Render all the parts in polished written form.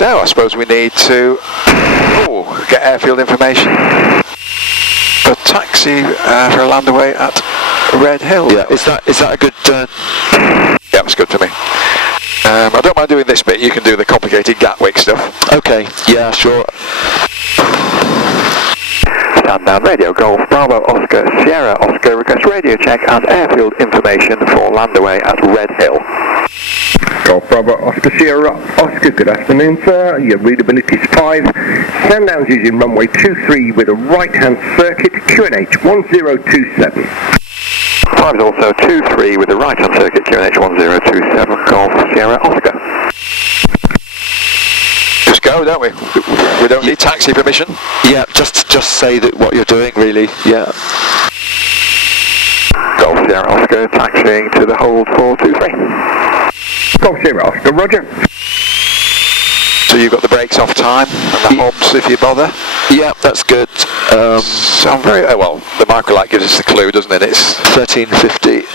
So I suppose we need to get airfield information for taxi for a landaway at Redhill. Yeah, is that a good? Yeah, it's good for me. I don't mind doing this bit. You can do the complicated Gatwick stuff. Okay. Yeah, sure. Sandown Radio, Golf, Bravo, Oscar, Sierra, Oscar, request radio check and airfield information for landaway at Redhill. Golf, Bravo, Oscar, Sierra, Oscar, good afternoon, sir. Your readability is 5. Sandown's using runway 23 with a right-hand circuit, QNH 1027. 5 is also 23 with a right-hand circuit, QNH 1027, Golf, Sierra, Oscar. Just go, don't we? We don't need taxi permission. Yeah, just say that what you're doing, really. Yeah. Golf Sierra Oscar, taxiing to the hold 423. Golf Sierra Oscar, roger. So you've got the brakes off time and the hobs if you bother. Yeah, that's good. So I'm very well. The microlight gives us the clue, doesn't it? It's 1350.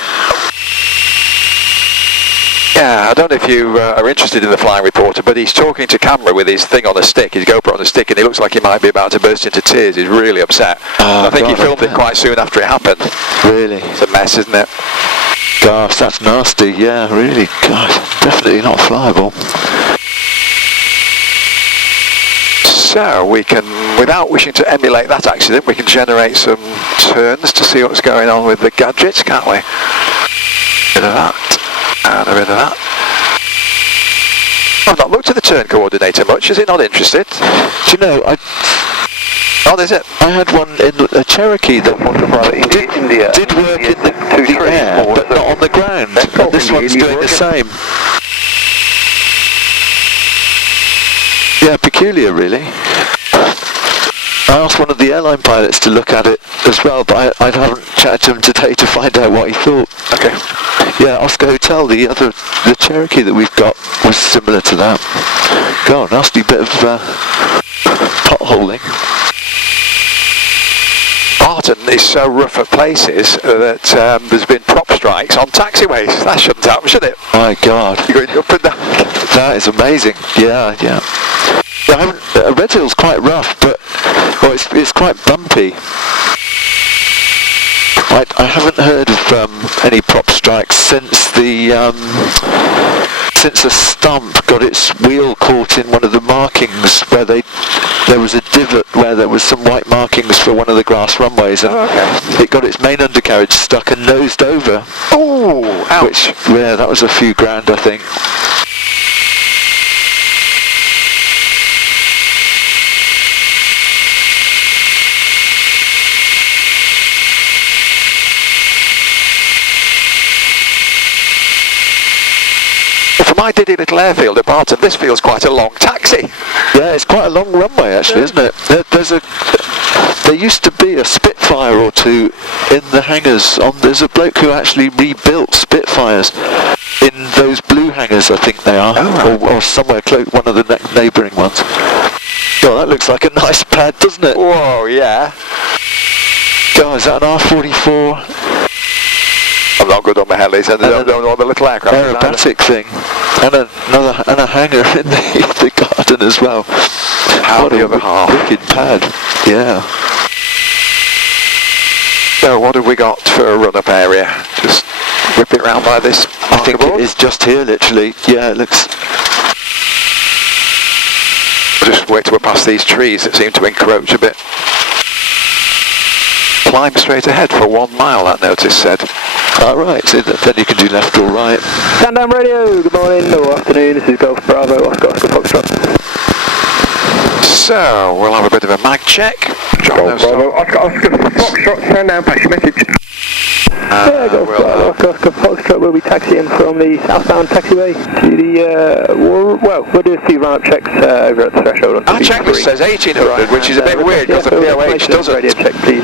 Yeah, I don't know if you are interested in the flying reporter, but he's talking to camera with his thing on a stick, his GoPro on a stick, and he looks like he might be about to burst into tears. He's really upset. I think he filmed it quite soon after it happened. Really? It's a mess, isn't it? Gosh, that's nasty. Yeah, really. Gosh, definitely not flyable. So we can, without wishing to emulate that accident, we can generate some turns to see what's going on with the gadgets, can't we? Bit of that. And a bit of that. I've not looked at the turn coordinator much. Is it not interested? Do you know, Oh, is it? I had one in a Cherokee that did work in the air, but not on the ground. And this one's doing the same. Yeah, peculiar, really. I asked one of the airline pilots to look at it as well, but I haven't chatted to him today to find out what he thought. Okay. Yeah, Oscar Hotel, the Cherokee that we've got was similar to that. God, nasty bit of potholing. Barton is so rough at places that there's been prop strikes on taxiways. That shouldn't happen, should it? My God. You're going up and down. That is amazing. Yeah. Redhill's quite rough, but it's quite bumpy. I haven't heard of any prop strikes since a stump got its wheel caught in one of the markings where there was a divot where there was some white markings for one of the grass runways, and it got its main undercarriage stuck and nosed over. Oh, ouch. Which, yeah, that was a few grand, I think. My diddy little airfield at Barton, this feels quite a long taxi. Yeah, it's quite a long runway actually, isn't it? There used to be a Spitfire or two in the hangars. There's a bloke who actually rebuilt Spitfires in those blue hangars, I think they are, or somewhere close, one of the neighbouring ones. God, that looks like a nice pad, doesn't it? Whoa, yeah. God, is that an R44? I'm not good on my helis, and I don't know all the little aircraft. Aerobatic thing, and a hangar in the garden as well. How the other half? Wicked pad, yeah. So what have we got for a run-up area? Just whip it round by this. I think it is just here, literally. Yeah, it looks. Just wait till we're past these trees that seem to encroach a bit. Climb straight ahead for 1 mile, that notice said. Right, so then you can do left or right. Sandown Radio, good morning or afternoon, this is Golf Bravo, Oscar Foxtrot. So, we'll have a bit of a mag check. Golf Bravo, Oscar Foxtrot, Sandown, pass your message. Yeah, Golf Bravo, Oscar Foxtrot will be taxiing from the southbound taxiway to the, we'll do a few run-up checks over at the threshold. Our checklist says 1800, which is a bit weird because the POH doesn't. Radio check, please.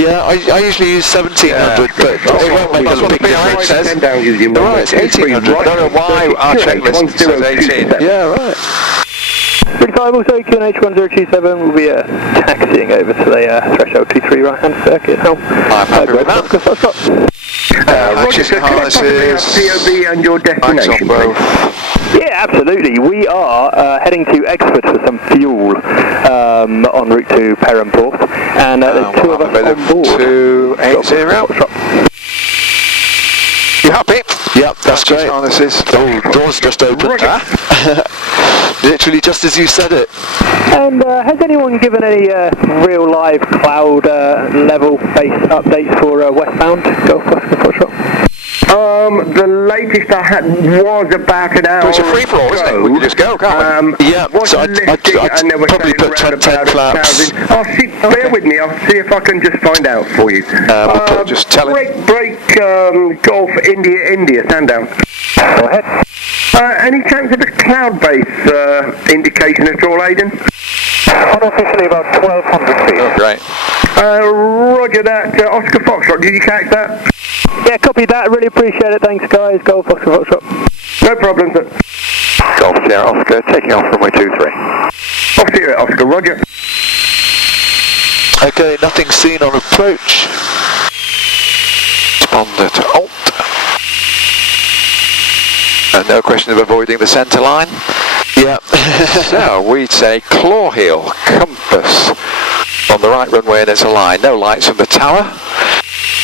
Yeah, I usually use 1700, but it won't make a big difference. Right, it's 1800. I don't know why our checklist says 18. Yeah, right. 35 also, QNH 1027 will be taxiing over to the threshold 23 right-hand circuit now. I'm happy with that. Roger, sir, could I possibly have COB and your destination, please? Yeah, absolutely. We are heading to Exford for some fuel en route to Perranporth, and there's two of us on board. 280. You happy? Yep, that's great. Harnesses. Oh, doors just opened. Literally just as you said it. And has anyone given any real live cloud level based updates for westbound Golf Oscar Foxtrot? The latest I had was about an hour. It's a free for all, isn't it? We can just go, can't we? Yeah, so I'd probably put 10 flaps. Bear with me, I'll see if I can just find out for you. We'll just tell it. Break, Golf, India, Sandown. Go ahead. Any chance of a cloud base indication at all, Aidan? Unofficially about 1,200 feet. Oh, great. Roger that. Oscar Foxtrot, did you catch that? Yeah, copy that. Really appreciate it. Thanks, guys. Golf Oscar Foxtrot. No problem, sir. Golf Sierra Oscar, taking off runway 23. Off Sierra Oscar, roger. Okay, nothing seen on approach. Responder to Alt. And no question of avoiding the centre line. Yeah. So we'd say claw heel, compass on the right runway, and it's a line. No lights from the tower.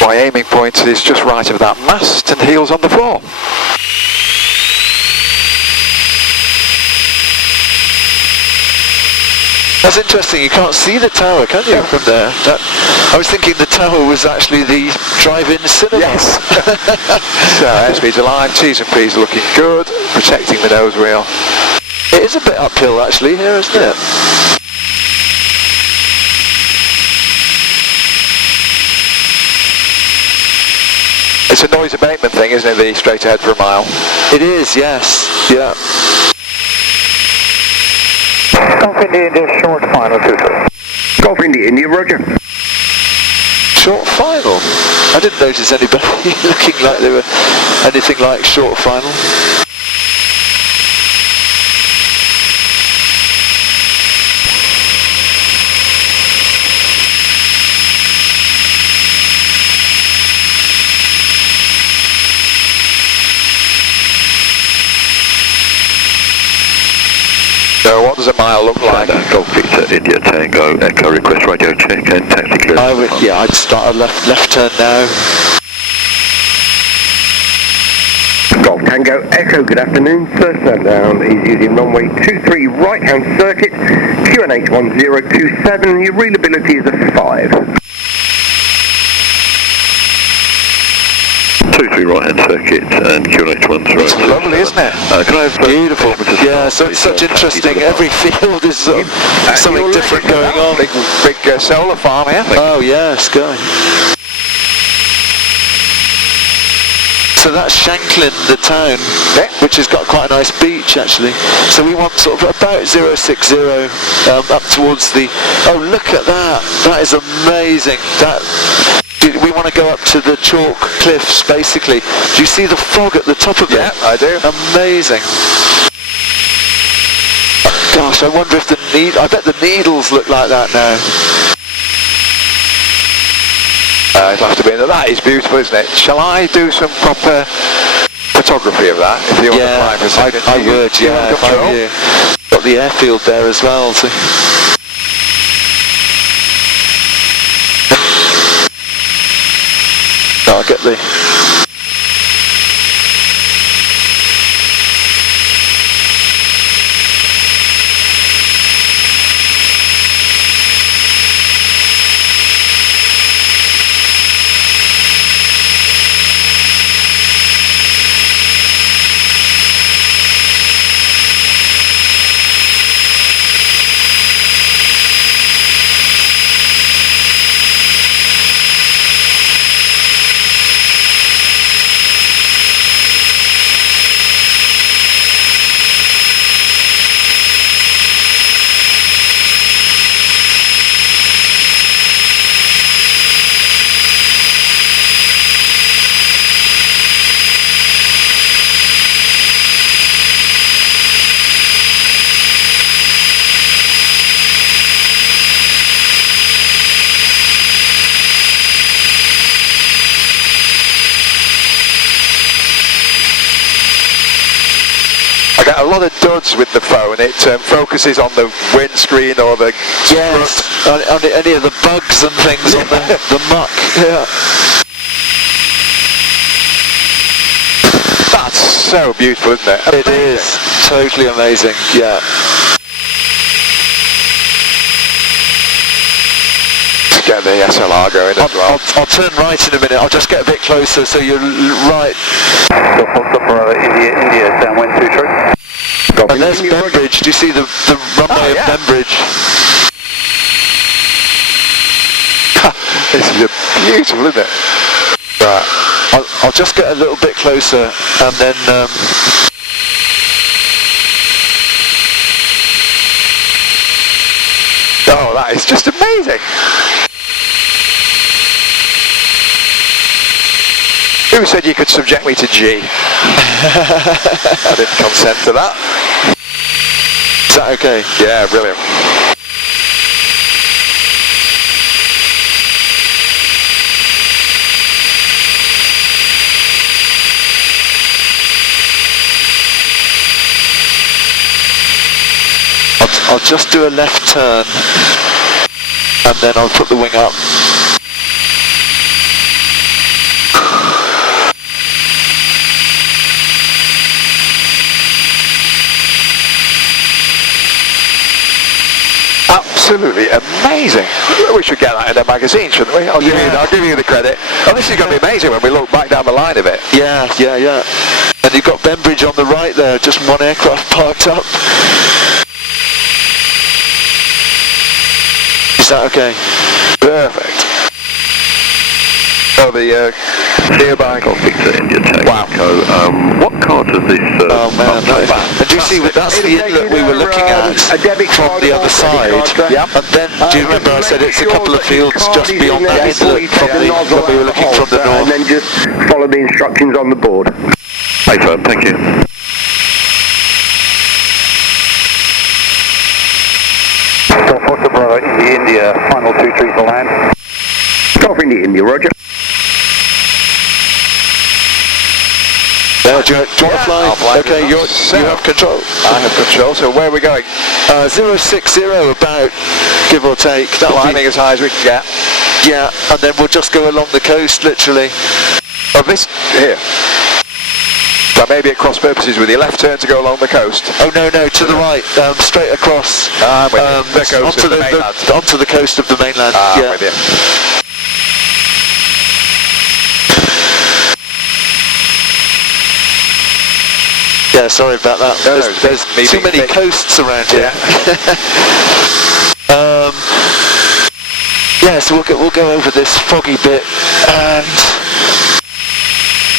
My aiming point is just right of that mast, and heels on the floor. That's interesting, you can't see the tower, can you, from there? I was thinking the tower was actually the drive-in cinema. Yes. So airspeed's aligned, T's and P's are looking good, protecting the nose wheel. It is a bit uphill actually here, isn't it? It's a noise abatement thing, isn't it, the straight ahead for a mile? It is, yes. Yeah. Golf India, short final 2-3. Golf India, roger. Short final? I didn't notice anybody looking like they were anything like short final. So what does a mile look like? Golf Victor, India Tango, Echo request radio check and taxi clear. I'd start a left turn now. Golf Tango Echo, good afternoon, sir. Sandown is using runway 23 right-hand circuit, QNH 1027, your readability is a 5. 23 right-hand circuit and QNH 10. It's lovely, isn't it? Can I have Beautiful. Yeah, so it's such interesting. Every field is something different going on. Big solar farm here. Oh yes, going. So that's Shanklin, the town, which has got quite a nice beach actually. So we want sort of about 060 up towards the. Oh, look at that! That is amazing. We want to go up to the chalk cliffs, basically. Do you see the fog at the top of it? Yeah, I do. Amazing. Gosh, I wonder if I bet the needles look like that now. It'll have to be. That is beautiful, isn't it? Shall I do some proper photography of that? If you want to fly for a second? I would, yeah, if I were you. Got the airfield there as well, so. I'll get the... get a lot of duds with the phone. It focuses on the windscreen or the on any of the bugs and things on the muck. Yeah. That's so beautiful, isn't it? It is totally amazing. Yeah. Get the SLR going as well. I'll turn right in a minute. I'll just get a bit closer so you're right. India, downwind 23. And there's Bembridge. Do you see the runway of Bembridge? This is beautiful, isn't it? Right. I'll just get a little bit closer and then. Oh, that is just amazing. Who said you could subject me to G? I didn't consent to that. Is that okay? Yeah, brilliant. I'll just do a left turn and then I'll put the wing up. Absolutely amazing. We should get that in a magazine, shouldn't we? I'll give you the credit. Oh, this is going to be amazing when we look back down the line of it. Yeah. And you've got Bembridge on the right there, just one aircraft parked up. Is that okay? Perfect. Oh, the nearby. Victor India Tango. Wow. What car does this? Oh man, and do you see that's the inlet we were looking at from the other side? Yep. And then, do you remember I said it's a couple of fields just beyond that inlet when we were looking from the north? And then just follow the instructions on the board. Hey, firm, thank you. India, final 23 for land. Golf India, roger. Do you want to fly? I'll fly. Okay, you have control. I have control, so where are we going? 060 about, give or take. Climbing as high as we can get. Yeah, and then we'll just go along the coast, literally. Oh, this, here. So maybe at cross purposes with your left turn to go along the coast. Oh no, to the right, straight across. The coast of the mainland. Onto the coast of the mainland. Yeah. With you. Yeah, sorry about that. No, there's too many coasts around here. Yeah. So we'll go over this foggy bit, and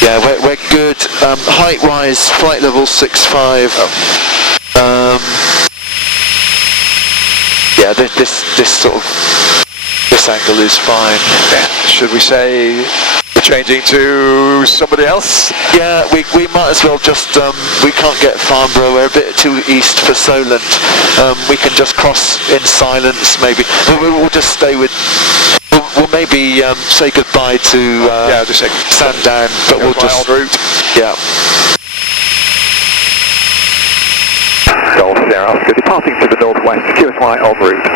yeah, we're good. Height-wise, flight level 65. Yeah, this angle is fine. Yeah. Should we say we're changing to somebody else? Yeah, we might as well just, we can't get Farnborough, we're a bit too east for Solent. We can just cross in silence maybe. We'll just stay with, we'll maybe say goodbye to just say Sandown, but we'll just... en route. Yeah. Golf Sierra Oscar departing to the northwest, QSY en route.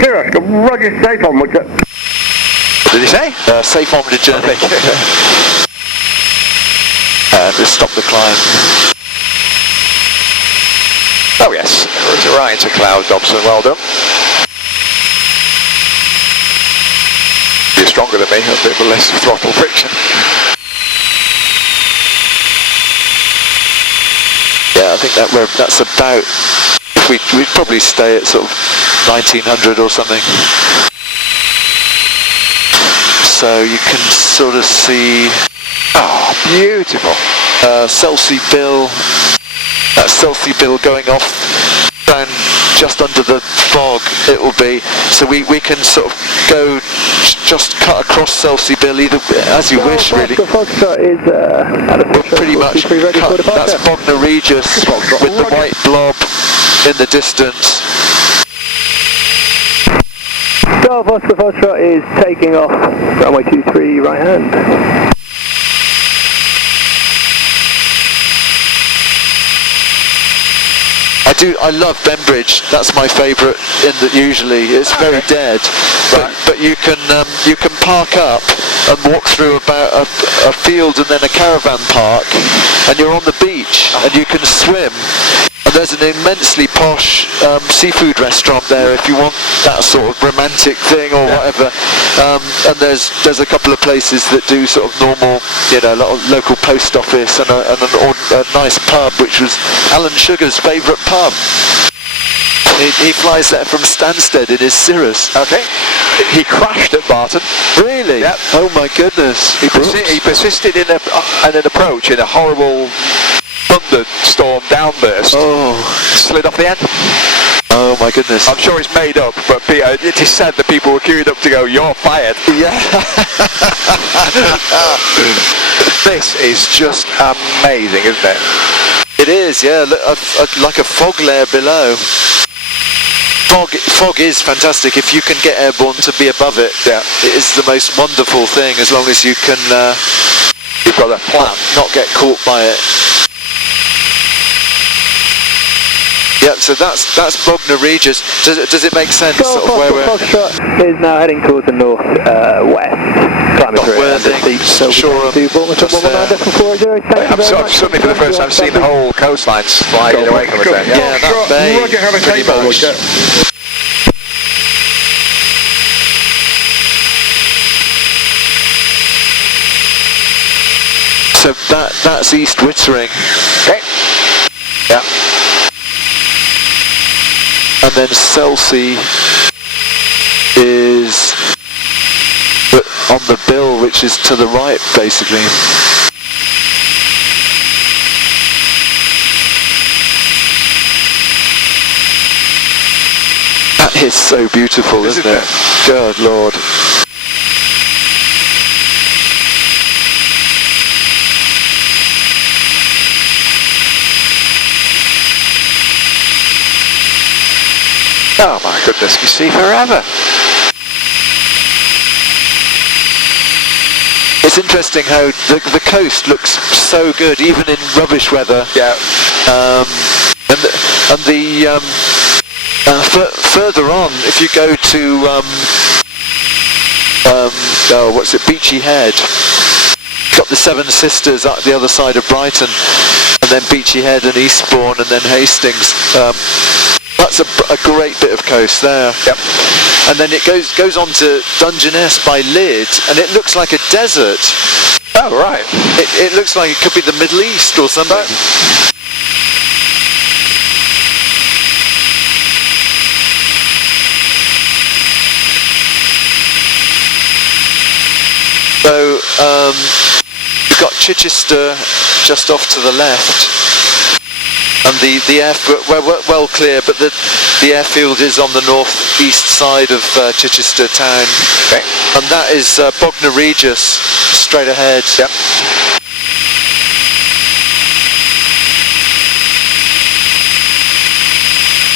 Sierra Oscar, roger, safe on, would you? What did you say? Safe onward journey. Just stop the climb. Oh yes, right into cloud, Dobson, well done. You're stronger than me, a bit of less throttle friction. Yeah, I think that's about, we'd probably stay at sort of 1900 or something. So you can sort of see... Oh, beautiful. Chelsea Bill, that's Chelsea Bill going off down just under the fog it will be, so we can sort of go just cut across Chelsea Bill either as you wish really. Foxtrot is We're pretty much cut, that's Bognor Regis with the white blob in the distance. Golf Oscar Foxtrot is taking off runway 23 right hand. I love Bembridge. That's my favourite. Usually it's very dead, but you can park up and walk through about a field and then a caravan park, and you're on the beach and you can swim. And there's an immensely posh seafood restaurant there if you want that sort of romantic thing or whatever. And there's a couple of places that do sort of normal, local post office and a nice pub, which was Alan Sugar's favourite pub. He flies there from Stansted in his Cirrus. Okay. He crashed at Barton. Really? Yep. Oh my goodness. He persisted in an approach in a horrible thunderstorm downburst. Oh. Slid off the end. Oh my goodness. I'm sure it's made up, but it is said that people were queued up to go, "You're fired." Yeah. This is just amazing, isn't it? It is, yeah. Like a fog layer below. Fog is fantastic if you can get airborne to be above it. Yeah. It is the most wonderful thing as long as you can You've got a plan. not get caught by it. Yeah, so that's Bognor Regis. Does it make sense? Sort of where Foxtrot is now heading towards the north west. Climbing through it under steep, so Shoreham, to Bournemouth just there. 119.40. Thank you very I've much. suddenly for the first time seen the whole coastline sliding away from us then. Yeah, that bay, Roger, have a pretty table, much. Roger. So that's East Wittering. Okay. Yeah. And then Selsey is on the bill, which is to the right, basically. That is so beautiful, isn't it? Good Lord. Oh my goodness, you see forever. It's interesting how the coast looks so good, even in rubbish weather. Yeah. And the further on, if you go to what's it, Beachy Head, got the Seven Sisters at the other side of Brighton, and then Beachy Head and Eastbourne, and then Hastings. That's a great bit of coast there. Yep. And then it goes on to Dungeness by Lydd, and it looks like a desert. Oh right. It looks like it could be the Middle East or something. So you've got Chichester just off to the left. And the airfield, we're well clear, but the airfield is on the north-east side of Chichester town. Okay. And that is Bognor Regis, straight ahead. Yep.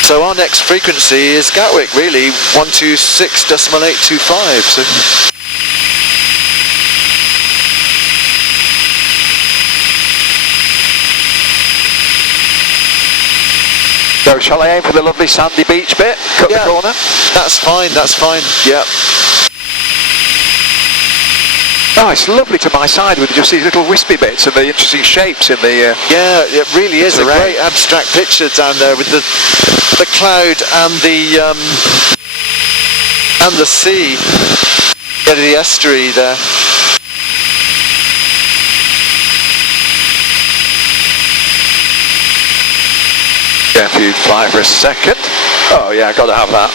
So our next frequency is Gatwick, really, 126.825. So. So shall I aim for the lovely sandy beach bit? Cut the corner? That's fine, yeah. Oh, it's lovely to my side with just these little wispy bits and the interesting shapes in the... Yeah, it really is a great abstract picture down there with the cloud and the sea. Get the estuary there. If you fly for a second. Oh yeah, got to have that.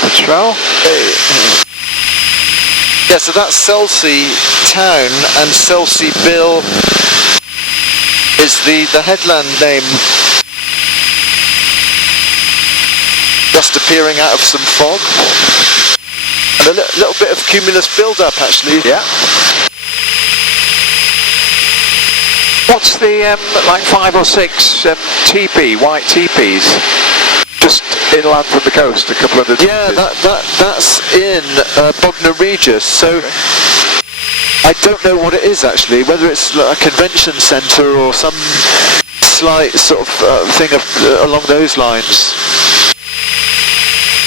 Patrol. Yeah, so that's Selsey town, and Selsey Bill is the headland name. Just appearing out of some fog. And a little bit of cumulus build-up, actually. Yeah. What's the like 5 or 6 teepee, white teepees just inland from the coast? A couple of the Yeah, that's in Bognor Regis. So I don't know what it is actually. Whether it's like a convention centre or some slight sort of thing along those lines.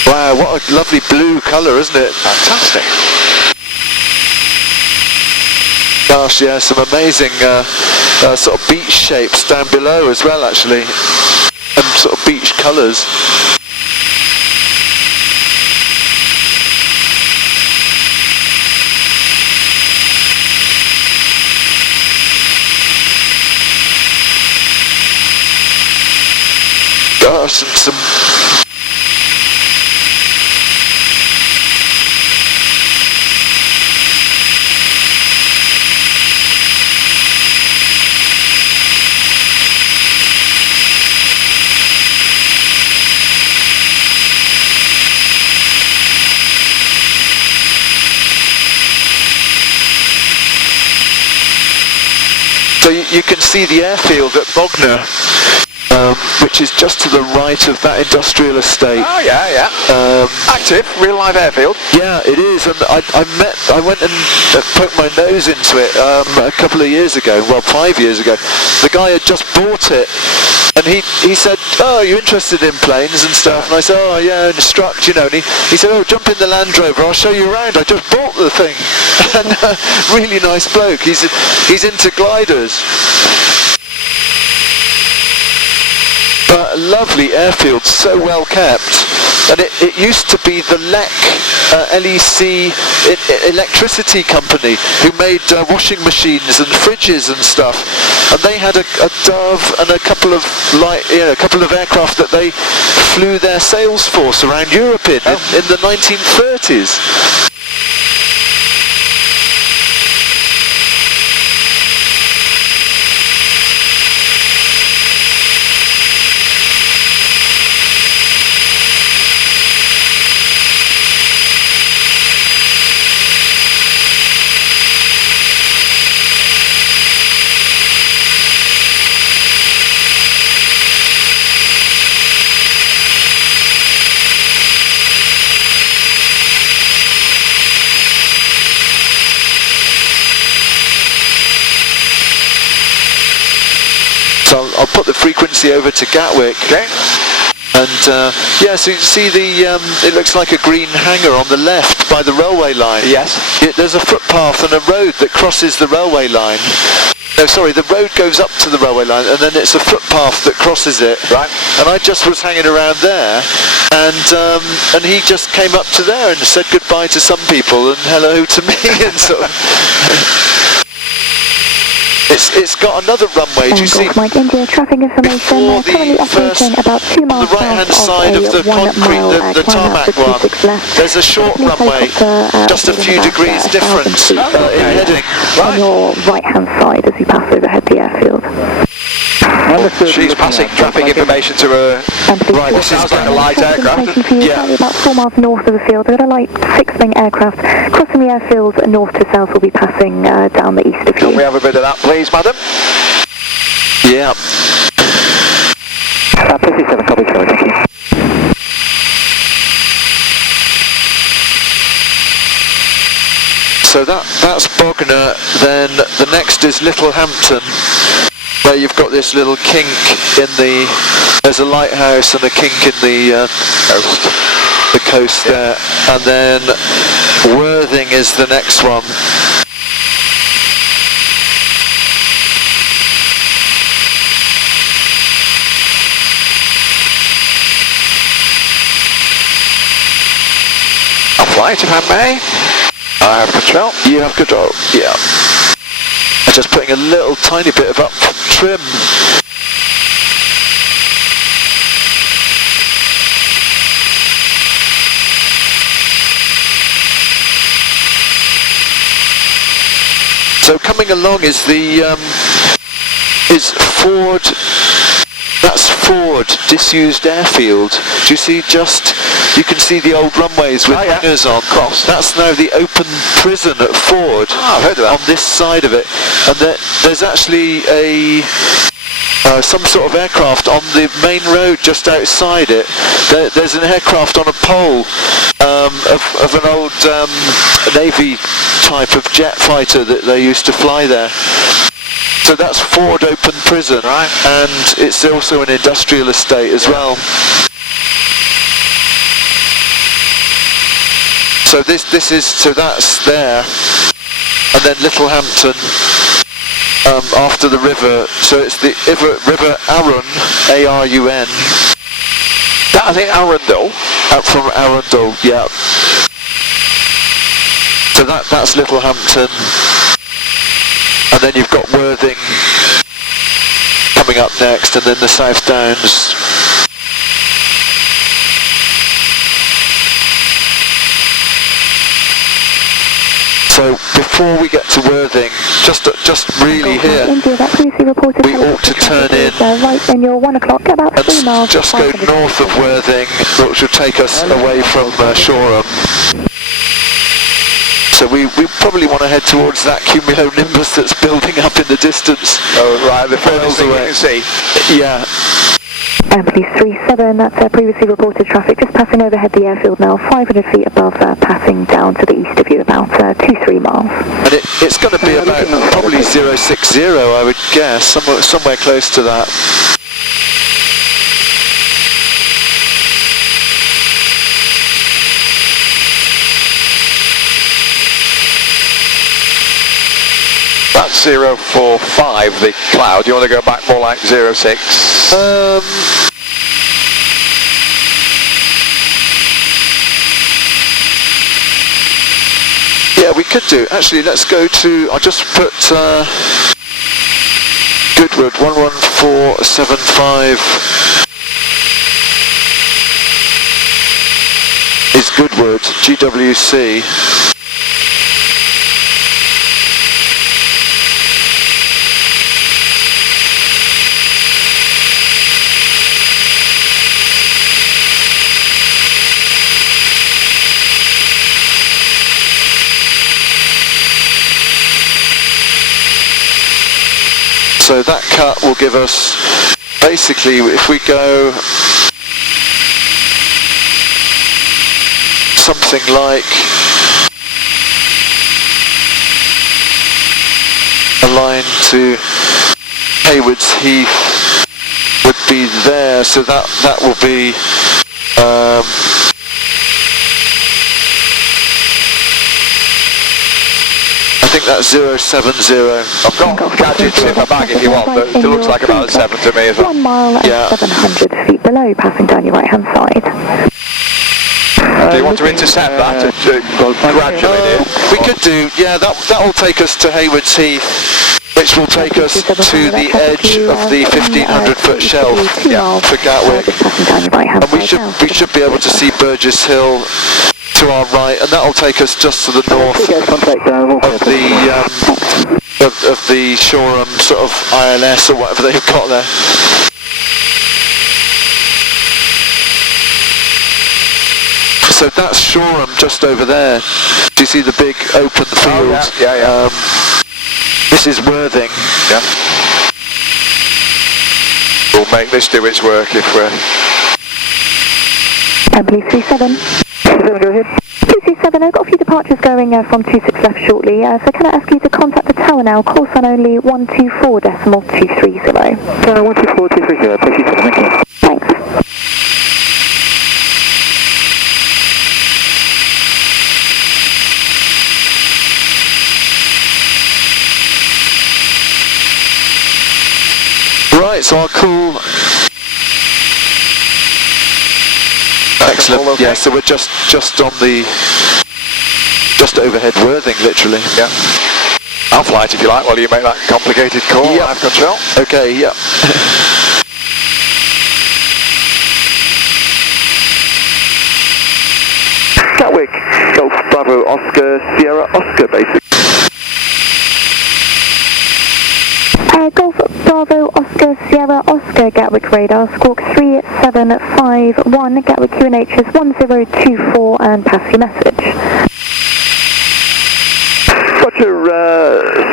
Wow, what a lovely blue colour, isn't it? Fantastic. Gosh, yeah, some amazing sort of beach shapes down below as well, actually, and sort of beach colours. Gosh, and some. So you can see the airfield at Bognor, which is just to the right of that industrial estate. Oh yeah. Active, real live airfield. Yeah, it is, and I went and poked my nose into it a couple of years ago, well 5 years ago. The guy had just bought it, and he said, "Oh, you're interested in planes and stuff?" And I said, "Oh yeah, instruct, you know." And he said, "Oh, jump in the Land Rover, I'll show you around. I just bought the thing." And really nice bloke. He's into gliders. But a lovely airfield, so well kept. And it used to be the LEC electricity company who made washing machines and fridges and stuff. And they had a Dove and a couple of aircraft that they flew their sales force around Europe in the 1930s. So I'll put the frequency over to Gatwick. Okay. And yeah, so you see it looks like a green hangar on the left by the railway line. Yes. There's a footpath and a road that crosses the railway line. No, sorry, the road goes up to the railway line and then it's a footpath that crosses it. Right. And I just was hanging around there, and he just came up to there and said goodbye to some people and hello to me and sort of. It's got another runway. Do you see? Mike India traffic information. Currently operating about 2 miles on the right-hand side of the concrete, the tarmac one, there's a short runway, just a few degrees difference in heading. On your right-hand side as you pass overhead the airfield. She's passing traffic information to her. Right, this sounds like a light aircraft. Yeah. About 4 miles north of the field. We've got a light fixed-wing aircraft crossing the airfield north to south. Will be passing down the east of you. Can we have a bit of that, please, madam? Yeah. 57, copy, sorry, thank you. So that's Bognor. Then the next is Littlehampton, where you've got this little kink in there's a lighthouse and a kink in the coast there, and then Worthing is the next one. A flight, if I may. I have control. You have control. Yeah. I'm just putting a little tiny bit of up trim. So coming along is the is Ford. That's Ford Ford disused airfield. Do you see you can see the old runways with hangars on. That's now the open prison at Ford. I've heard of that. On this side of it. And there's actually some sort of aircraft on the main road just outside it. There's an aircraft on a pole of an old Navy type of jet fighter that they used to fly there. So that's Ford Open Prison, right? And it's also an industrial estate as well. So that's there, and then Littlehampton after the river. So it's the River Arun, A-R-U-N. That, I think, Arundel. Out from Arundel, yeah. So that's Littlehampton. And then you've got Worthing coming up next, and then the South Downs. So before we get to Worthing, just really here, we ought to turn in right when you're 1 o'clock, about 3 miles. and just go north of Worthing, which will take us away from Shoreham. So we probably want to head towards that cumulonimbus that's building up in the distance. Oh, right, the furthest thing you can see. Yeah. Police 37, that's previously reported traffic, just passing overhead the airfield now, 500 feet above, passing down to the east of you, about 2-3 miles. And it's going to be about probably 060, I would guess, somewhere close to that. That's 045, the cloud. You want to go back more like 06? Yeah, we could do. Actually, let's go to, I'll just put Goodwood, 11475 is Goodwood, GWC. So that cut will give us, basically, if we go something like a line to Haywards Heath would be there, so that will be I think that's 070. I've got gadgets in my bag if you want, but it looks like about a 7 to me as well. 1 mile and 700 feet below, passing down your right hand side. Do you want to intercept that and gradually do? We could do, yeah, that'll take us to Haywards Heath, which will take us to the edge of the 1500 foot shelf for Gatwick. And we should be able to see Burgess Hill to our right, and that'll take us just to the north of the Shoreham sort of ILS or whatever they've got there. So that's Shoreham just over there. Do you see the big open field? Oh, yeah. This is Worthing. Yeah. We'll make this do its work if we're... Police 37. Go ahead. 227, I've got a few departures going from 26 left shortly, so can I ask you to contact the tower now, call sign only 124.230. 124.230, please, thank you. Thanks. Right, so I'll call... Excellent. Okay. Yeah, so we're just on the overhead Worthing, literally. Yeah. I'll fly it if you like while you make that complicated call. Yep. Live control. Okay, yeah. Gatwick, Golf Bravo Oscar Sierra Oscar, basic. Golf Bravo Oscar Sierra Oscar, Oscar, Gatwick radar, squawk 3751, Gatwick QNH is 1024 and pass your message. Roger,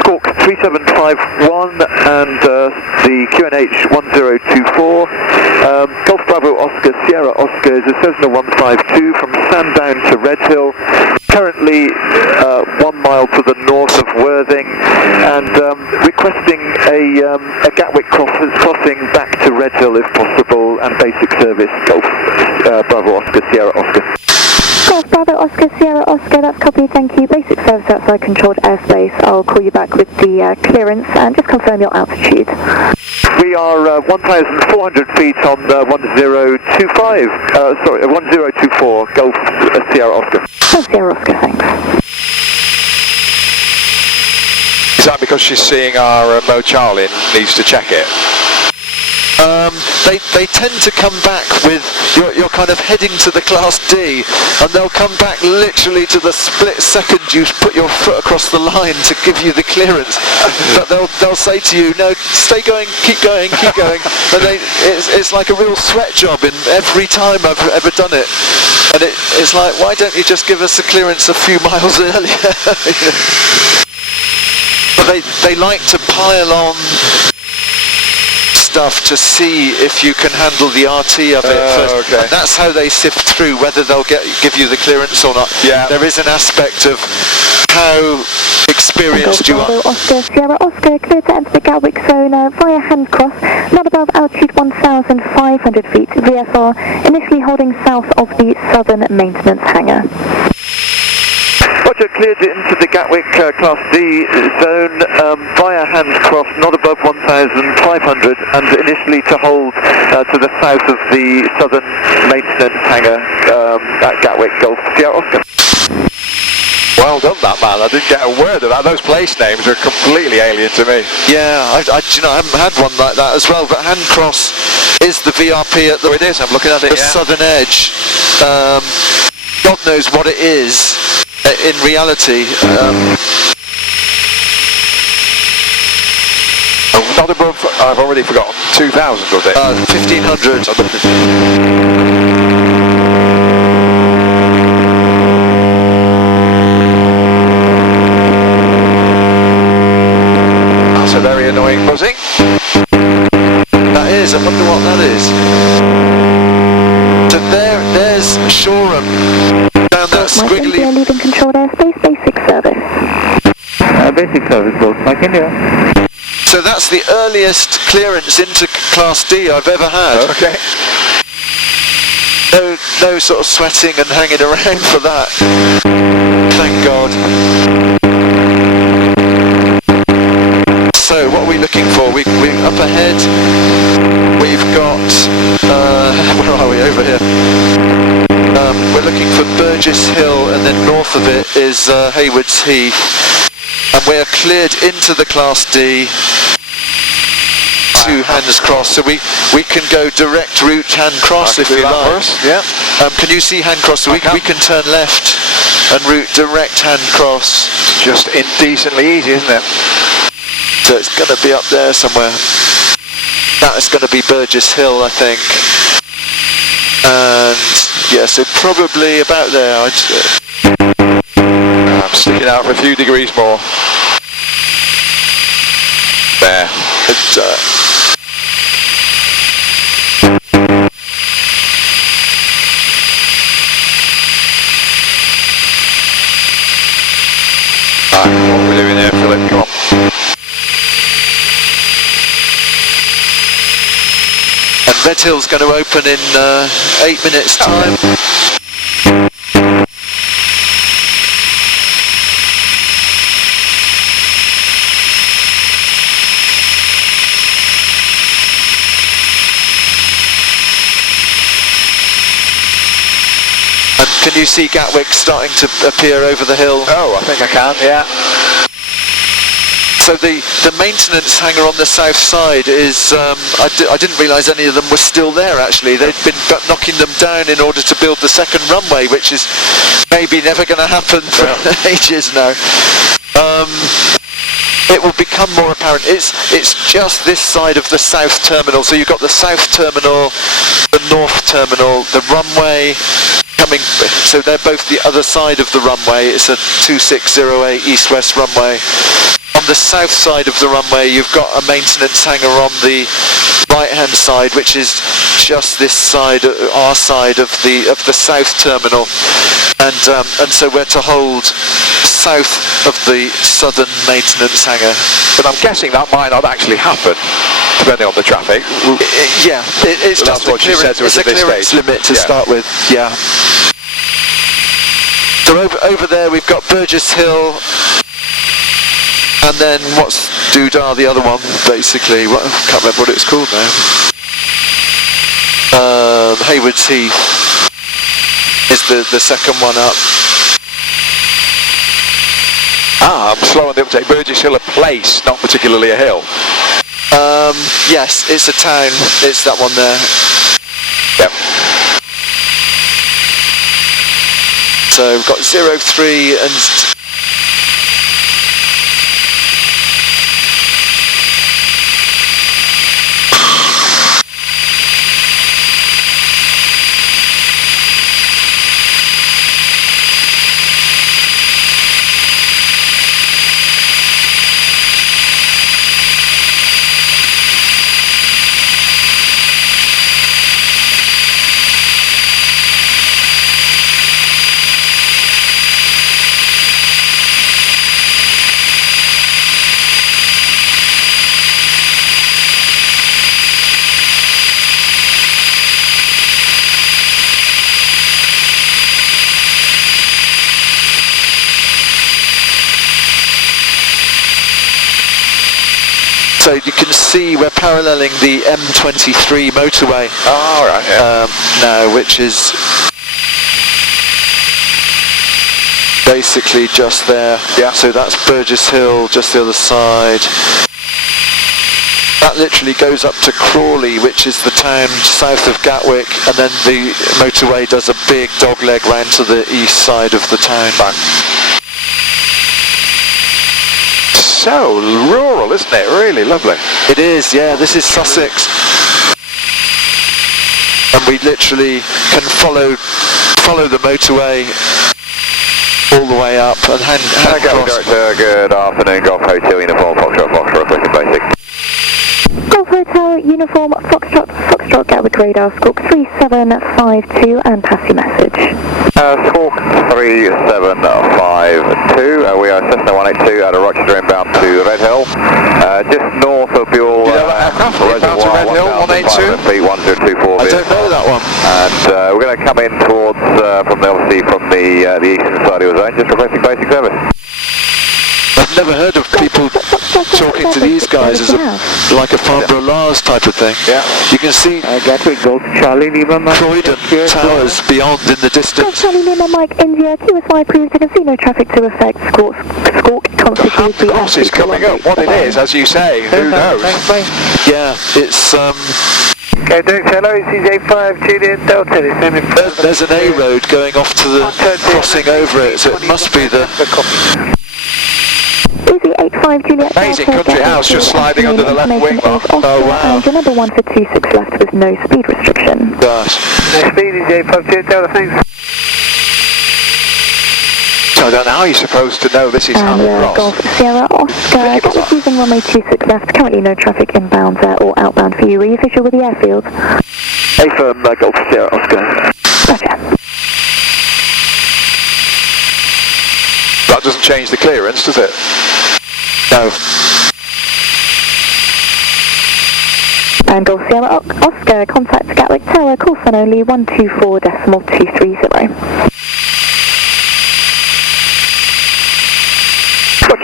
squawk 3751 and the QNH 1024. Golf Bravo Oscar, Sierra Oscar is a Cessna 152 from Sandown to Redhill. Currently 1 mile to the north of Worthing, and requesting a Gatwick crossing back to Redhill if possible, and basic service. Golf Bravo Oscar, Sierra Oscar. Golf Bravo Oscar, Sierra Oscar, that's copied, thank you. Basic service outside controlled airspace. I'll call you back with the clearance and just confirm your altitude. We are 1,400 feet on 1025, 1024, Golf Sierra Oscar. Golf Sierra Oscar, thanks. Is that because she's seeing our Mo Charlie and needs to check it? They tend to come back with, you're kind of heading to the Class D, and they'll come back literally to the split second you put your foot across the line to give you the clearance. But they'll say to you, no, stay going, keep going, keep going. And it's like a real sweat job in every time I've ever done it. And it's like, why don't you just give us the clearance a few miles earlier? But they like to pile on stuff to see if you can handle the RT of it first. Okay. And that's how they sift through whether they'll give you the clearance or not. Yeah. There is an aspect of how experienced you are. Oscar, Sierra Oscar, clear to enter the Gatwick Zone via hand cross, not above altitude 1,500 feet, VFR, initially holding south of the southern maintenance hangar. Roger, cleared it into the Gatwick Class D zone via hand cross, not above 1,500, and initially to hold to the south of the southern maintenance hangar at Gatwick, Golf Sierra Oscar. Well done, that man. I didn't get a word of that. Those place names are completely alien to me. Yeah, I haven't had one like that as well, but hand cross is the VRP at the, it is, I'm looking at it, the southern edge. God knows what it is in reality. Not above, I've already forgotten, 2,000 was it? 1,500. That's a very annoying buzzing. That is, I wonder what that is. So there's Shoreham. Down that squiggly... Mike India leaving controlled airspace, basic service. Basic service, both Mike India. So that's the earliest clearance into Class D I've ever had. Okay. No sort of sweating and hanging around for that. Thank God. So what are we looking for? We're up ahead. We've got... where are we? Over here. We're looking for Burgess Hill, and then north of it is Haywards Heath. And we're cleared into the Class D. Two hands cross, so we can go direct route hand cross if you like. Yeah. Can you see hand cross? So we can turn left and route direct hand cross. Just indecently easy, isn't it? So it's going to be up there somewhere. That is going to be Burgess Hill, I think. And yeah, so probably about there. I'm sticking out for a few degrees more. There. It's, what are we doing here, Philip? Come on. And Redhill's going to open in 8 minutes' time. And can you see Gatwick starting to appear over the hill? Oh, I think I can, yeah. So the maintenance hangar on the south side is, I didn't realise any of them were still there actually. They'd been knocking them down in order to build the second runway, which is maybe never going to happen for ages now. it will become more apparent. It's just this side of the south terminal. So you've got the south terminal, the north terminal, the runway coming. So they're both the other side of the runway. It's a 2608 east-west runway. On the south side of the runway, you've got a maintenance hangar on the right-hand side, which is just this side, our side of the south terminal, and so we're to hold south of the southern maintenance hangar. But I'm guessing that might not actually happen, depending on the traffic. It's Well, just a clearance limit to start with. Yeah. So over there we've got Burgess Hill. And then what's Doodah, the other one, basically? I can't remember what it's called now. Haywards Heath is the second one up. I'm slow on the uptake. Burgess Hill a place, not particularly a hill. Yes, it's a town. It's that one there. Yep. So we've got 03 and... So you can see we're paralleling the M23 motorway now, which is basically just there. Yeah. So that's Burgess Hill, just the other side. That literally goes up to Crawley, which is the town south of Gatwick, and then the motorway does a big dogleg round to the east side of the town. So rural, isn't it? Really lovely. It is, yeah. This is Sussex, and we literally can follow the motorway all the way up and hand across. Good afternoon, Golf Hotel Uniform Foxtrot, Clifton Basic. Golf Hotel Uniform Foxtrot Gatwick Radar, Squawk 3752 and pass your message. Squawk 3752, we are Cessna 182 out of Rochester inbound to Redhill. Just north of your reservoir, Redhill, 182? feet, 1024. I don't know that one. And we're going to come in towards, from the eastern side of the zone, just requesting basic service. I've never heard of people talking to these guys as like a Farnborough Lars type of thing. Yeah. You can see Gatwick Golf Charlie Lima Croydon towers beyond in the distance. Charlie Lima Mike India, QS5 proves I can see no traffic to affect Squawk constitutes the Cross is coming up. What it is, as you say, who knows? Yeah, it's Okay, Dirk, hello, it's CJ5 Juliet Delta. there's an A road going off to the crossing over it, so it must be the... Easy 85 Juliet Amazing Delta, country house just sliding under the left wing lock. Oh wow. And your number 1 for 26 left with no speed restriction. Gosh. No speed is 85 Juliet Delta, thanks. So I don't know how you're supposed to know this is And Hammond Golf Ross. Sierra Oscar, Gatwick using runway 26 left, currently no traffic inbound or outbound for you. Are you official with the airfield? Affirm, Golf Sierra Oscar. Gotcha. That doesn't change the clearance, does it? No. And Golf Sierra Oscar, contact Gatwick Tower, call sign only 124.230.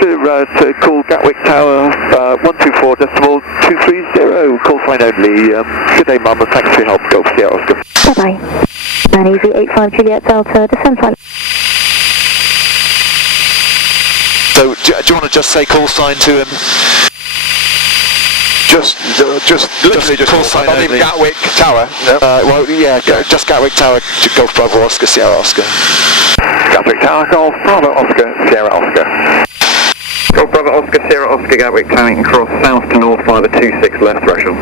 To call Gatwick Tower 124.230, call sign only. Good day, Mum, and thanks for your help, Golf Sierra Oscar. Bye bye. And easy 85 Juliet Delta, descend flight. So, do you want to just say call sign to him? Just literally just call sign not even only. Gatwick Tower. No. Well, yeah, just Gatwick Tower, Golf Bravo Oscar, Sierra Oscar. Gatwick Tower, Golf Bravo Oscar, Sierra Oscar. Golf Bravo Oscar, Sierra Oscar, Gatwick, turning cross south to north via the 26 left threshold.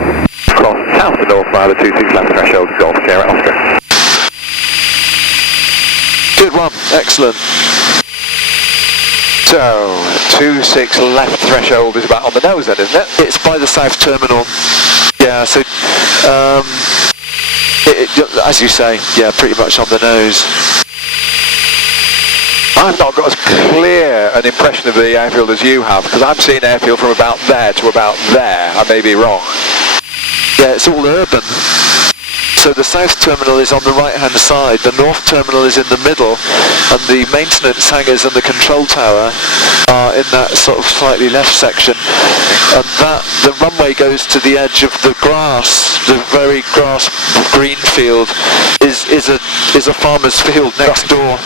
Cross south to north via the 26 left threshold, Golf Sierra Oscar. Good one, excellent. So, 26 left threshold is about on the nose then, isn't it? It's by the south terminal. Yeah, so, as you say, yeah, pretty much on the nose. I've not got as clear an impression of the airfield as you have, because I'm seeing airfield from about there to about there. I may be wrong. Yeah, it's all urban. So the south terminal is on the right-hand side, the north terminal is in the middle, and the maintenance hangars and the control tower are in that sort of slightly left section. And the runway goes to the edge of the grass, the very grass green field is a farmer's field next door.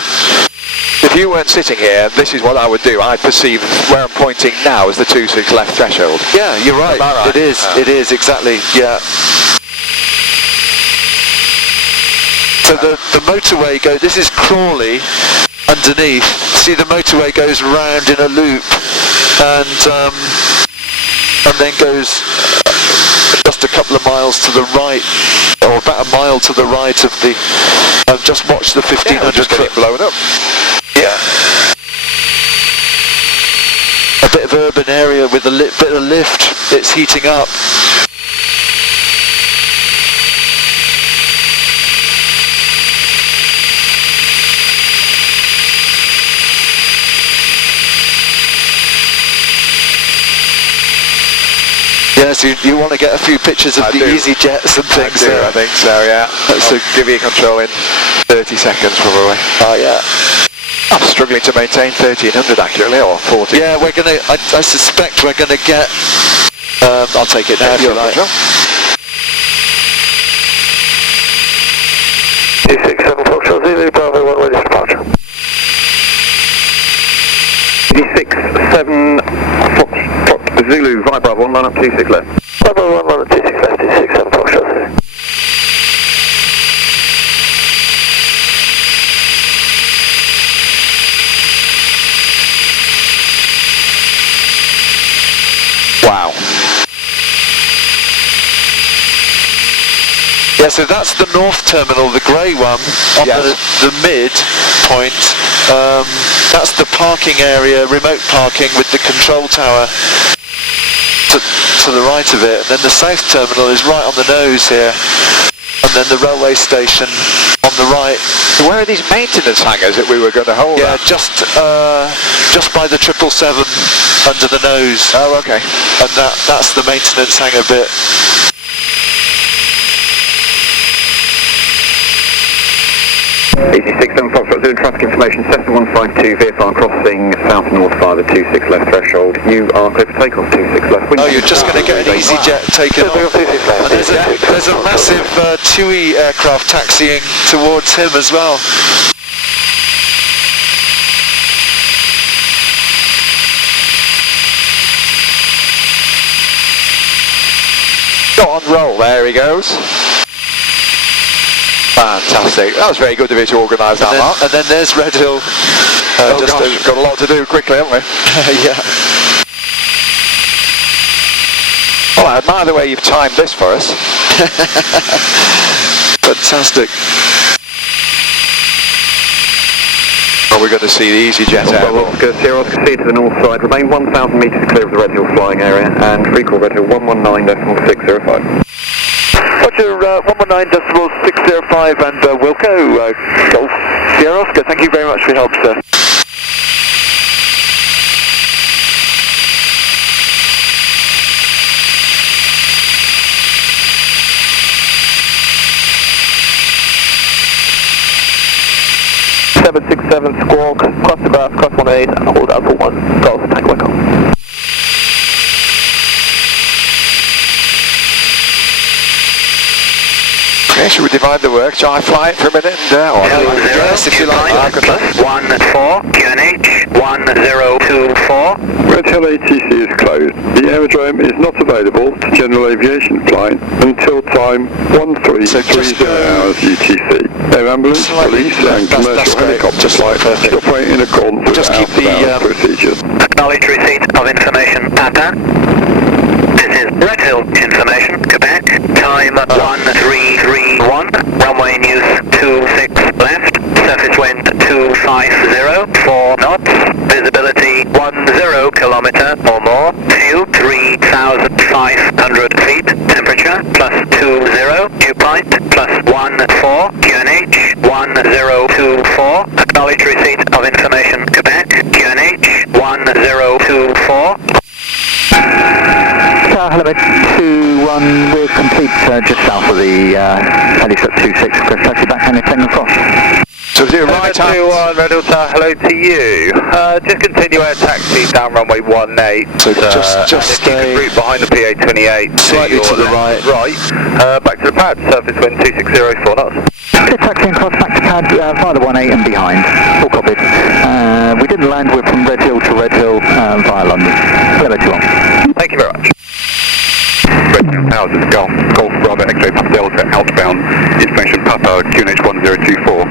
If you weren't sitting here, this is what I would do. I'd perceive where I'm pointing now as the 26 left threshold. Yeah, you're right. Right? It is, exactly, yeah. So the motorway this is Crawley underneath. See, the motorway goes round in a loop and then goes just a couple of miles to the right, or about a mile to the right of the, just watch the 1500 foot blown up. Yeah. A bit of urban area with a bit of lift. It's heating up. Yes, you want to get a few pictures of the EasyJets and things. I think so, yeah. So give you control in 30 seconds probably. Oh, yeah. I'm struggling to maintain 1300 accurately, or 40. Yeah, we're going to, I suspect we're going to get, I'll take it now if you like. 267 Foxtrot Zulu, Bravo 1, ready for departure. 267 Foxtrot Zulu, via Bravo 1, line up 26 left. Bravo 1, line up 26 left, 267 Foxtrot Zulu. Wow. Yeah, so that's the north terminal, the grey one, on the mid point. That's the parking area, remote parking with the control tower to the right of it. And then the south terminal is right on the nose here. And then the railway station on the right. So where are these maintenance hangars that we were going to hold? Yeah, just by the 777 under the nose. Oh, okay. And that's the maintenance hangar bit. Easy 67 Foxtrot Zulu, traffic information, Cessna 152, VFR crossing south-north via the 26 left threshold. You are clear for takeoff, 26 left. Oh, you're just going to get an EasyJet taken off. And there's a massive TUI aircraft taxiing towards him as well. Go on, roll, there he goes. Fantastic. That was very good of you to organise that, Mark. And then there's Redhill. We've got a lot to do quickly, haven't we? Yeah. Well, I admire the way you've timed this for us. Fantastic. Well, we're going to see the EasyJet airborne. Sierra Oscar, steer to the north side, remain 1,000 metres clear of the Redhill flying area, and recall Redhill 119.605. Roger, 119.605 and Wilco, Golf Sierra Oscar, thank you very much for your help, sir. .767 Squawk, cross the grass, cross 18 and hold out for 1 Golf Tango Echo. Okay, Okay, should we divide the work? Shall I fly it for a minute and yes, if you like. Plus 14, QNH 1024. Redhill ATC is closed. The aerodrome is not available to general aviation flight until time 1330 hours UTC. Air ambulance, police and commercial helicopter flights operate in accordance with outbound procedures. Acknowledge receipt of information, Papa. This is Redhill information, Quebec. Time 1331. Runway news 26 left. Surface wind 250, 4 knots. Visibility 10 kilometer or more. Fuel 3,500 feet. Temperature +20. Dew point +14. QNH 1024. Acknowledge receipt of information, Quebec. QNH 1024. Hello, 2-1, we're complete just south of the Helix 26, taxi back and taking across. So is it a right hand? 2-1, Redhill Tower, hello to you. Just continue our taxi down runway 18. So just stay route behind the PA28 slightly to the right. Back to the pad, surface wind 2604 knots. Good taxiing across back to pad via the 18 and behind, all copied. We didn't land, we're from Redhill to Redhill via London. Hello, 2-1. Thank you very much. Redhill Towers is Golf Bravo X-ray Papa Delta outbound. Information Papa QNH 1024.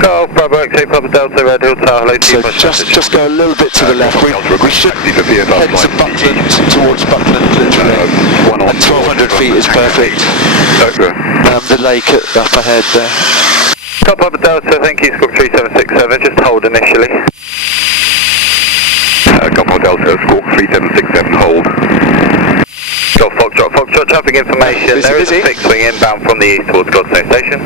Golf Bravo X-ray Papa Delta Redhill Tower, hello to you. So just go a little bit to the left. We should head to Buckland, towards Buckland, literally. And 1,200 feet is perfect. The lake up ahead there. Golf Papa Delta, thank you, Squawk 3767, just hold initially. Golf Papa Delta, Squawk 3767, hold. Golf Foxtrot, traffic information. There is a fixed wing inbound from the east towards Godstone Station.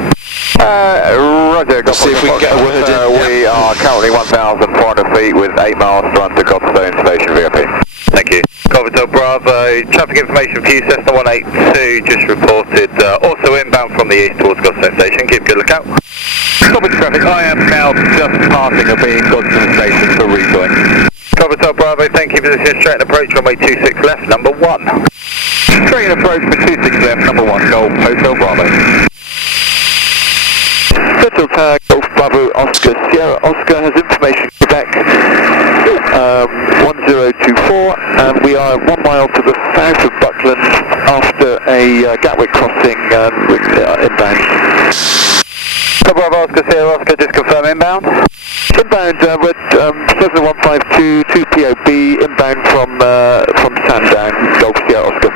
Roger, Let's see if we can get a word in. We are currently 1,400 feet with 8 miles to run to Godstone Station VIP. Thank you. Golf Hotel Bravo, traffic information for you, Cessna 182, just reported, also inbound from the east towards Godstone Station. Keep a good lookout. Copy traffic, I am now just passing a being Godstone Station for rejoin. Golf Hotel Bravo, thank you, position straight approach, runway 26 left, number 1. Straight approach for 26 left, number 1, Golf Hotel Bravo. Redhill Tower, Golf Bravo Oscar Sierra Oscar has information Quebec 1024, and we are 1 mile to the south of Buckland after a Gatwick crossing inbound. Golf Bravo Oscar Sierra Oscar, just confirm inbound. Inbound, Cessna 152, 2 POB, inbound from Sandown, Golf Sierra Oscar.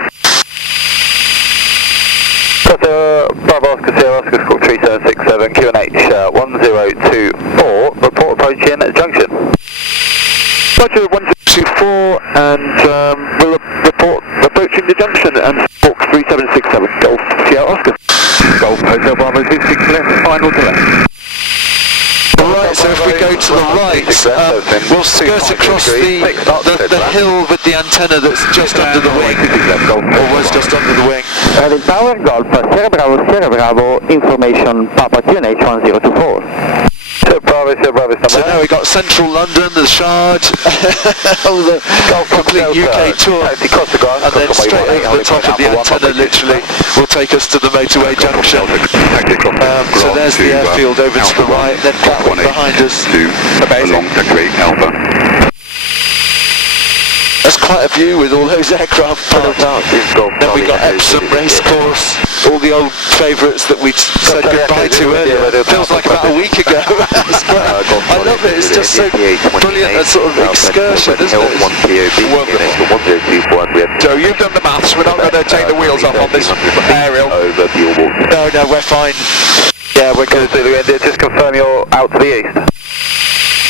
Bravo Oscar Sierra Oscar, Squawk 3767, QNH 1024, report approaching junction. Roger, 1024, and we'll report approaching the junction, and Squawk 3767, Golf Sierra Oscar. Golf Hotel Bravo 26 left, final to left. Alright, so if we go to the right, we'll skirt across the hill with the antenna that's just under the wing, or was just under the wing. Redhill Tower, Golf Sierra Bravo, information Papa QNH 1024. So now we've got central London, the Shard, all the complete UK tour, and then straight over the top of the antenna literally will take us to the motorway junction. So there's the airfield over to the right, then Gatwick behind us. That's quite a view with all those aircraft parked out. Then we got Epsom Racecourse, all the old favourites that we said goodbye to earlier. It feels like about a week ago. It's great. I love it, it's just so brilliant, a sort of excursion, isn't it? It's wonderful. So you've done the maths, we're not going to take the wheels off on this aerial. No, we're fine. Yeah, we're good. Just confirm you're out to the east.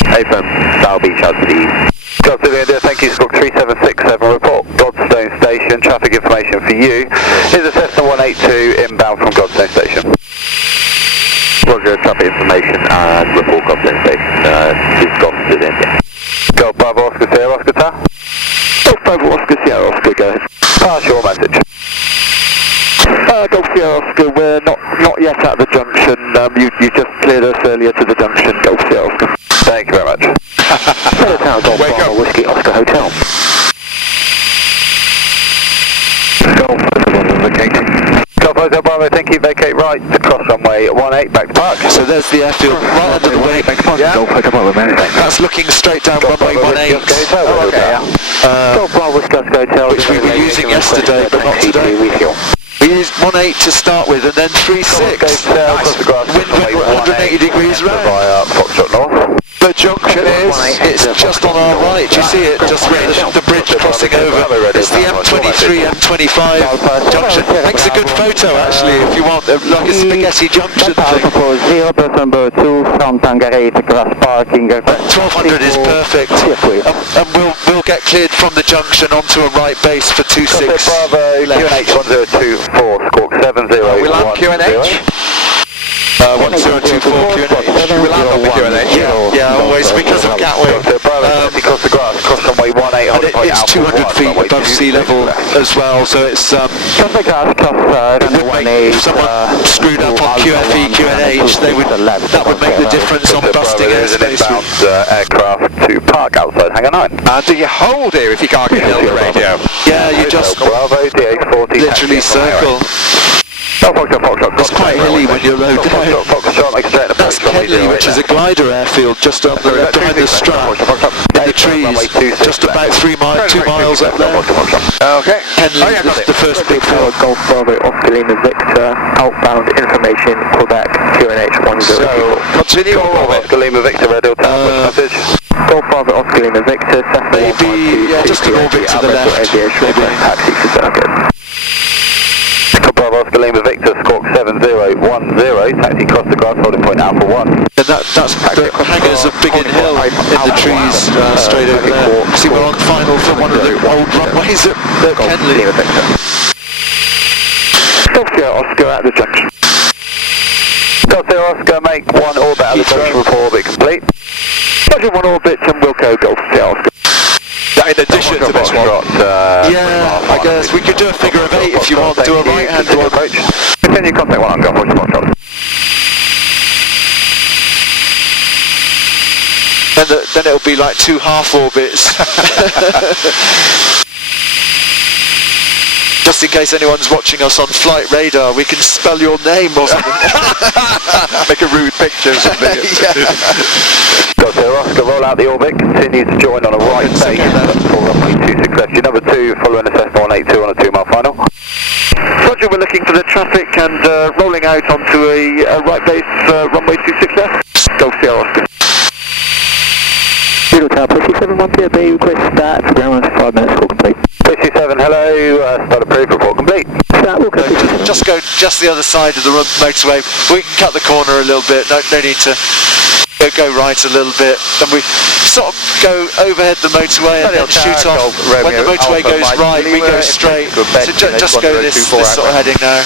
Affirm, South Beach out to the east. Got to the India, thank you, Squawk 3767, report Godstone Station, traffic information for you. Here's a Cessna 182 inbound from Godstone Station. Roger, traffic information and report Godstone Station. This Golf to the India. Golf Bravo Oscar Sierra Oscar Tower. Golf Bravo Oscar Sierra Oscar, go ahead. Pass your message. Golf Sierra Oscar, we're not yet at the junction. You just cleared us earlier to the junction, Golf Sierra Oscar. Thank you very much. Hello Tower, Golf Bravo Whiskey Oscar Hotel. Golf Hotel Bravo, Golf Hotel Bravo, thank you. vacate right to cross runway 18 back to park. So there's the airfield right under the wing. Yeah. That's looking straight down runway 18. Golf Bravo Whiskey Hotel. Which we were using yesterday, but not today. We used 18 to start with, and then 36. Wind went 180 degrees round. Via Foxtrot North. The junction is... It's just on our right, do you see it? Just where the bridge crossing over. It's the M23, M25 junction. Makes a good photo actually, if you want, like a spaghetti junction thing. 0 from Tangaray to cross parking. 1200 is perfect. And we'll get cleared from the junction onto a right base for 26. Bravo, QNH 1024, squawk 7010. We land QNH? 1024 QNH. We land on the QNH? Yeah, always because of Gatwick. Across the grass, cross runway 18. And it's 200 feet above sea level as well, so it's cross the grass, if someone screwed up on QFE, QNH, that would make the difference on busting airspace. Aircraft to park outside hangar 9. And do you hold here if you can't get near the radio? Yeah, you just Bravo, DH40. literally circle. It's quite hilly when you're rowed down. That's Kenley, which is a glider airfield just up behind the strap in the trees, just about 2 miles up there. Okay. Kenley, the first big field. Golf Bravo, Oscar Lima Victor, outbound information, Quebec, QNH 1024. So, continue on orbit. Oscar Lima Victor, Redhill Tower, message. Golf Bravo, Oscar Lima Victor, Cessna Maybe, yeah, just an orbit to the left. Maybe. Taxi to Sandown. Bravo Oscar Lima Victor, squawk 7010, taxi cross the grass, holding point Alpha 1. And that's the hangars of Biggin Hill in the trees straight over there. See, we're on final for one of the old runways at Kenley. Oscar at the junction. Oscar, make one orbit at the junction before orbit complete. Roger, one orbit and Wilco Golf Oscar. In addition to this one. Yeah, I guess we could do a figure of 8 if you want, do a right-hand one. Continue contact 1 on Golf, Foxtrot. Then it'll be like 2 half orbits. Just in case anyone's watching us on flight radar, we can spell your name or something. Make a rude picture or something. Oscar, roll out the orbit, continue to join on a right base for runway 26 left. Your number 2 following a Cessna 182 on a 2 mile final. Roger, we're looking for the traffic and rolling out onto a right base runway 26 left. Golf Sierra Oscar. Zero Tower, 371 POB, request start for ground 5 minutes, call complete. 57, hello, start approved, report complete. Start, we'll Just go just the other side of the motorway. We can cut the corner a little bit, no need to go right a little bit. Then we sort of go overhead the motorway and then shoot off. When the motorway goes right, we go straight. So just go this sort of heading now.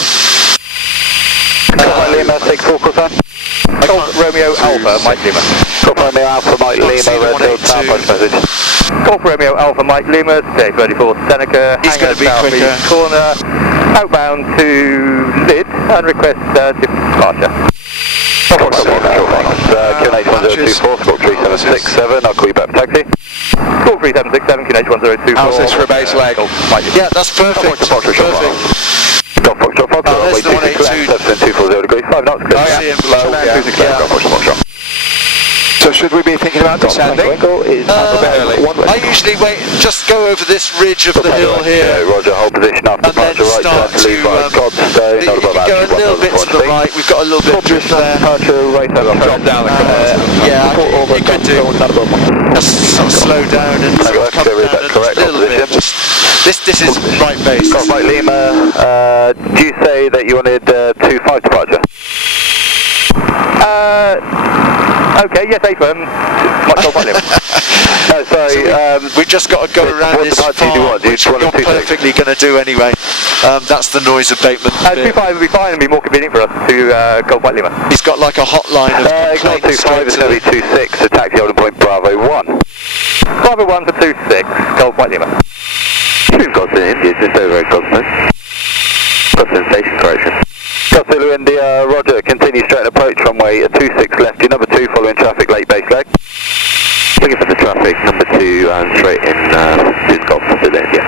Lima, take 4 cross on. Golf Romeo Alpha, Mike Lima. Golf Romeo Alpha, Mike Lima, Redhill Tower, punch message. Golf Romeo Alpha, Mike Lima, today 34 Seneca. He's going to be quicker. Corner, outbound to Lid, and request departure. QNH 1024, squawk 3767, I'll call you back for taxi. Squawk 3767, QNH 1024. How's this for a base leg? Yeah, that's perfect. Perfect. Golf Foxtrot, there's the 182. 240 degrees, 5 knots, clear. I see him low, yeah. So should we be thinking about descending? I usually wait, just go over this ridge of the hill here. Roger, hold position after and then departure, start right to leave right, Godstone, you can go a little bit to the right, we've got a little bit of drift there. Departure, right Drop down the yeah, you could do. Just sort of slow down and sort of come down a little bit. This is right base. Got Mike Lima, do you say that you wanted 2-5 departure? Okay, yes, A-firm. We've just got to go around this farm, which you're perfectly going to do anyway. That's the noise abatement bit. 2-5 would be fine and be more convenient for us to go White Lima. He's got like a hotline of it's not 2-5, it's going to be 2-6, so taxi holding point Bravo 1. Bravo 1 for 2-6, Golf White Lima. We've got the India, just over at Cosmo. Cosmo station correction. Zulu India, Roger, continue straight approach runway 26 left, your number 2 following traffic, late base leg. Looking for the traffic, number 2 and straight in Golf Zulu India.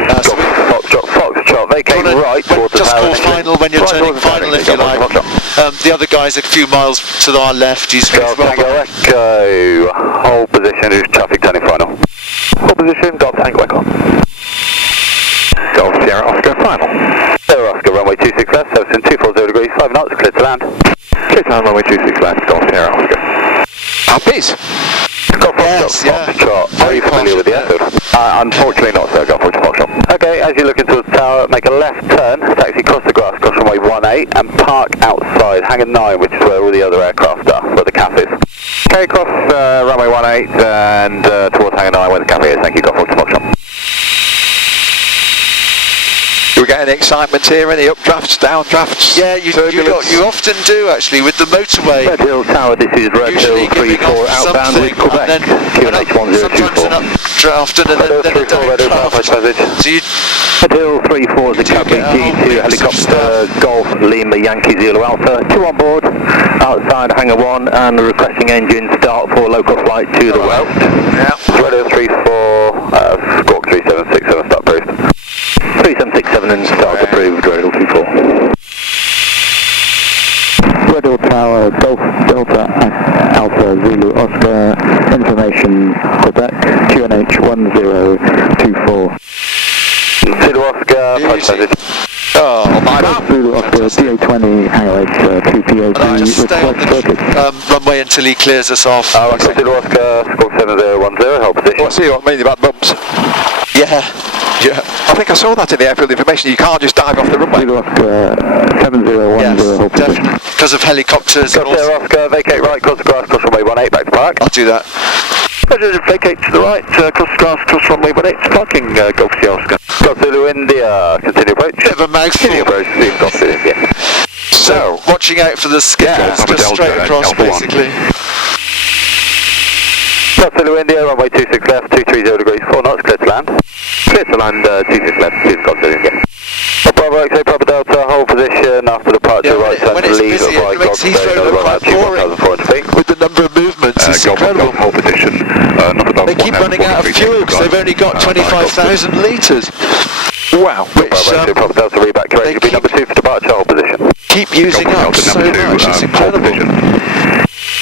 Foxtrot, vacate right towards the just call final when you're turning final, if you like. The other guy's a few miles to our left. He's Golf Tango Echo, hold position, who's traffic turning final. Hold position, Golf Tango Echo. Golf Sierra Oscar final. Sierra Oscar, runway 26 left, Southampton 240 degrees, 5 knots, clear to land. Clear to land, runway 26 left, Golf Sierra Oscar. Puppies. Golf Foxtrot, are you familiar with the airfield? Unfortunately not, sir. Golf Foxtrot. Okay, as you're looking towards the tower, make a left turn, taxi across the grass, cross runway 18 and park outside hangar 9, which is where all the other aircraft are, where the CAF is. Okay, cross runway 18 and towards hangar 9 where the cafe is. Thank you, Golf Foxtrot. Do we get any excitement here? Any updrafts, downdrafts? Yeah, you often do actually with the motorway. Redhill Tower, this is Redhill 34 outbound with Quebec, QNH 1024. Sometimes an updraft and then a downdraft. So you Redhill 34 is the Gatwick G2 helicopter, Golf Lima Yankee Zulu Alpha, 2 on board, outside hangar 1 and requesting engine start for local flight to the west. Yeah. Redhill 34, Squawk 3767, start approved. 3767 and start approved, Redhill 34. Redhill Tower, Golf Delta Alpha Zulu Oscar, information Quebec, QNH 1024. Zulu Oscar, message. Oh, my bad. Zulu Oscar, DA20, hangar 8, 2 PAD, and I just stay on request the runway until he clears us off. Zulu Oscar, Squawk 7010, hold position. Well, see what I mean about bumps. Yeah. I think I saw that in the airfield information. You can't just dive off the runway. Zulu Oscar, 7010, Yes, hold position. definitely. Because of helicopters. Golf Sierra Oscar, vacate right, cross the grass, cross runway 18, back to park. I'll do that. Vacate to the right, cross the grass, cross runway 18, parking, Golf Sierra Oscar. Golf Zulu India, continue approach. Bit of a mouthful. Continue approach, Golf Zulu India. So, watching out for the skippers, just straight across basically. Golf Zulu India, runway 26 left, 230 degrees, 4 knots, clear to land. Clear to land, 26 left, Golf Zulu India. Bravo, X-ray, Bravo Delta, hold position after departure, right turn to leave, right makes Golf Heathrow Zone, look right quite boring. 1,400 feet. With the number of movements, it's incredible. Hold position, not above They keep running out of fuel because they've only got 25,000 litres. Wow. Which Bravo, X-ray, Bravo Delta, reback correct, you'll be number 2 for departure, hold position. keep using up so much, it's incredible.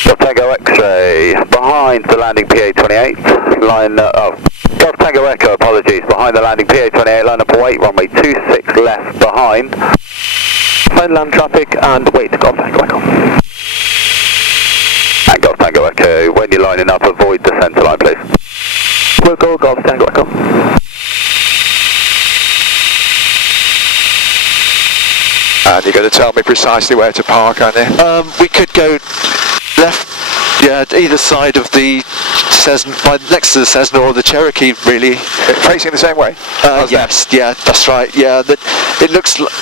Golf Tango X-ray, behind the landing PA28, line, Golf Tango Echo, apologies, behind the landing PA28, line up await, runway 26 left, behind. Find land traffic and wait, Golf Tango Echo. And Golf Tango Echo, when you're lining up, avoid the centre line, please. We'll go Golf Tango Echo. And you're going to tell me precisely where to park, aren't you? We could go left, yeah, either side of the Cessna, next to the Cessna or the Cherokee, really. Facing the same way? Yes, yeah, that's right, yeah. It looks like...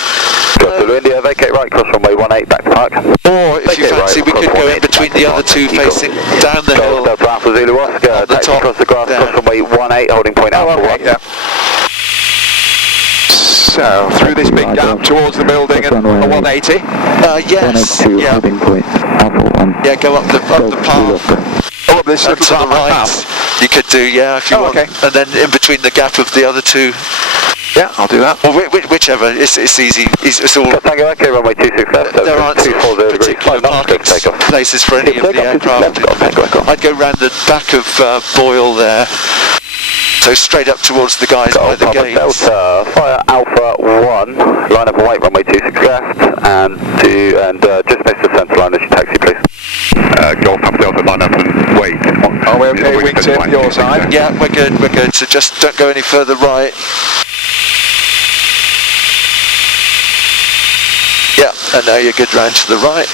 Zulu India, vacate right, cross runway 18, back to park. Or if you fancy, we could go in between the other two facing down the hill. Golf Alpha Zulu Oscar, taxi across the grass, cross runway 18, holding point Alpha 1. Yeah. So, through this big gap towards the building and 180? Yes, 182, yeah. holding point, Alpha 1. Yeah, go up the path. Oh, up this To little the tarmac right, path. you could do, yeah, if you want. Okay. And then in between the gap of the other two. Yeah, I'll do that. Or whichever, it's easy. It's all. Golf Tango Echo, runway 26 left, There aren't 240 degrees, particular 5 knots, parking take off. places for any of the aircraft. I'd go round the back of Boyle there, so straight up towards the guys by the Papa gates. Delta, fire Alpha 1, line up and wait, runway 26 left, and just miss the centre line as you taxi, please. Golf Papa Delta, line up and wait. Are we okay, wingtip, your side? Yeah, we're good, so just don't go any further right. Yeah, and now you're good round to the right.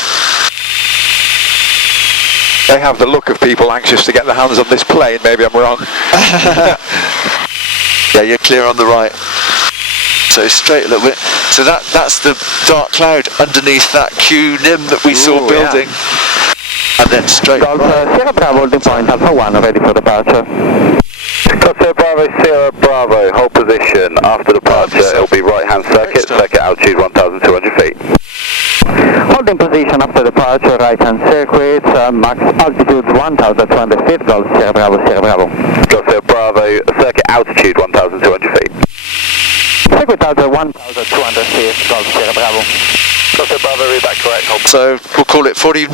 They have the look of people anxious to get their hands on this plane, maybe I'm wrong. Yeah, you're clear on the right. So straight a little bit. So that's the dark cloud underneath that Q NIM that we saw building. Yeah. And then straight right. Sierra Bravo, holding point, Alpha 1, ready for departure. Golf Sierra Bravo, Sierra Bravo, hold position. After departure, it'll be right-hand circuit altitude 1,200 feet. Holding position after departure, right-hand circuit, max altitude 1,200 feet, Golf Sierra Bravo, Sierra Bravo. Golf Sierra Bravo, circuit altitude 1,200 feet. Sierra Circuit Alpha 1200 CS, Golf Sierra Bravo. Dr. Bravo, read that correct. So we'll call it 40.